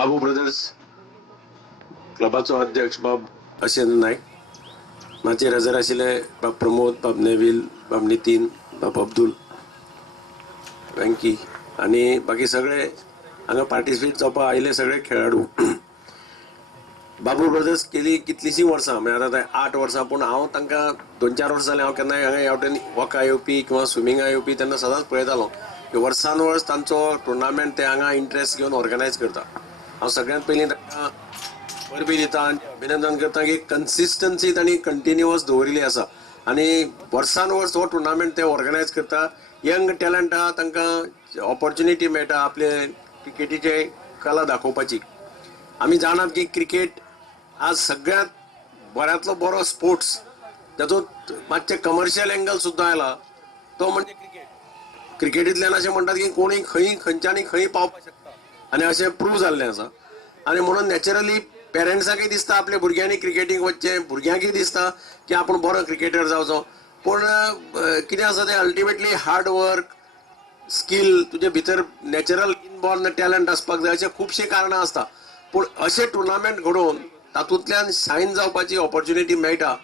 बाबू brothers क्लबाचो अध्यक्ष बाब अशेंद्र नाईक, माचेर हजर आशिल्ले बाब प्रमोद, बाब नेविल, बाब नितीन, बाब अब्दुल, वेंकी आणि बाकी सगळे हांगा पार्टिसिपेट जावपाक आयिल्ले सगळे खेळाडू. बाबू ब्रदर्स केली कितलीशीं वर्सां, म्हणजे आतां 8 वर्सां, पूण हांव तांकां 2-4 वर्सां जालीं हांव केन्नाय हांगा हेवटेन वॉका येवपी किंवा स्विमींगा येवपी तेन्ना सदांच पळयतालो की वर्सान वर्स तांचो टुर्नामेंट ते हांगा इंट्रस्ट घेवन ऑर्गनायज करता. हांव सगळ्यांत पयलीं तांकां परबी दिता आनी अभिनंदन करता की कन्सिस्टन्सी तांणी कंटिन्युअस दवरिल्ली आसा आनी वर्सान वर्स हो टुर्नामेंट ते ऑर्गनायज करता. यंग टॅलंट आहा तांकां ऑपॉर्च्युनिटी मेळटा आपले क्रिकेटीचे कला दाखोवपाची. आमी जाणात की क्रिकेट आज सगळ्यात बऱ्यांतलो बरो स्पोर्ट्स, तातूंत मातशें कमर्शियल एंगल सुद्दां आयला, तो म्हणजे क्रिकेट. क्रिकेटींतल्यान अशें म्हणटात की कोणीय खंय खंयच्यानी खंय पावपाक शकता आनी अशें प्रूव जाल्लें आसा. आनी म्हणून नॅचरली पेरंट्साकय दिसता आपल्या भुरग्यांनी क्रिकेटीक वचचें, भुरग्यांकय दिसता की आपूण बरो क्रिकेटर जावचो. पूण कितें आसा तें अल्टिमेटली हार्ड वर्क, स्कील, तुजे भितर नॅचरल इनबॉर्न टॅलंट आसपाक जाय, अशें खुबशीं कारणां आसता. पूण अशें टुर्नामेंट घडोवन तातूंतल्यान शायन जावपाची ऑपॉर्च्युनिटी मेळटा